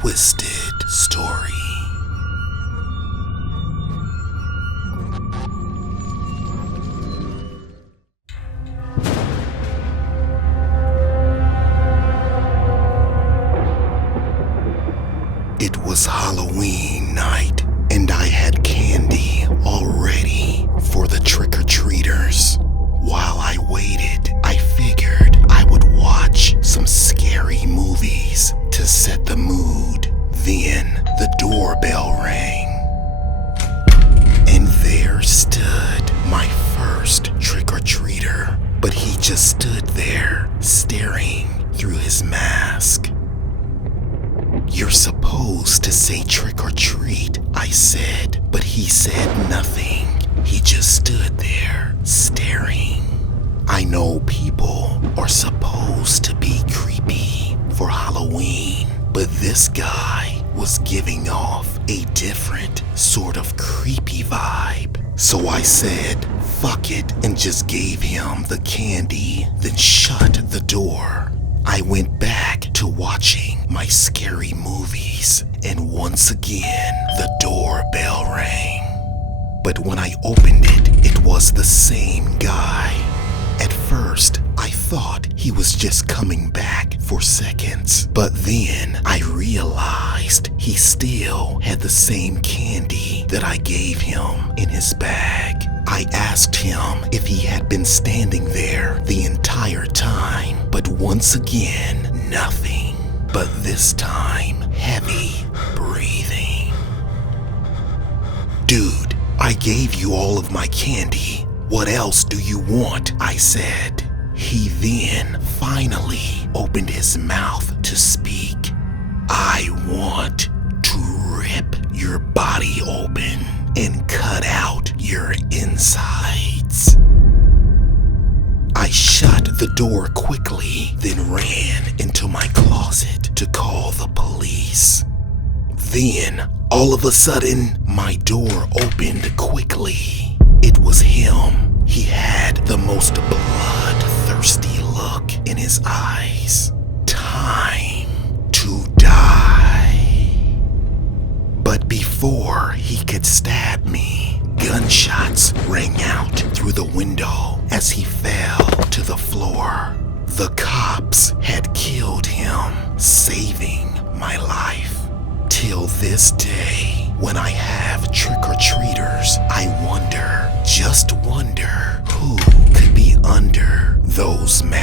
twisted story. It was Halloween night, and I had candy all ready for the trick-or-treaters. While I waited, I figured I would watch some scary movies to set the mood. Then the doorbell rang, and there stood my first trick-or-treater, but he just stood there staring through his mask. "You're supposed to say trick or treat," I said, but he said nothing. He just stood there, staring. I know people are supposed to be creepy for Halloween, but this guy was giving off a different sort of creepy vibe. So I said, fuck it, and just gave him the candy, then shut the door. I went back to watching my scary movies, and once again, the doorbell rang. But when I opened it, it was the same guy. At first, I thought he was just coming back for seconds, but then I realized he still had the same candy that I gave him in his bag. I asked him if he had been standing there the entire time, but once again, nothing. But this time, heavy breathing. "Dude, I gave you all of my candy. What else do you want?" I said. He then finally opened his mouth to speak. "I want to rip your body open and cut out your insides." I shut the door quickly, then ran into my closet to call the police. Then, all of a sudden, my door opened quickly. It was him. He had the most bloodthirsty look in his eyes. Time to die. But before he could stab me, gunshots rang out through the window as he fell to the floor. The cops had killed him, saving my life. Till this day, when I have trick-or-treaters, I wonder, just wonder, who could be under those masks.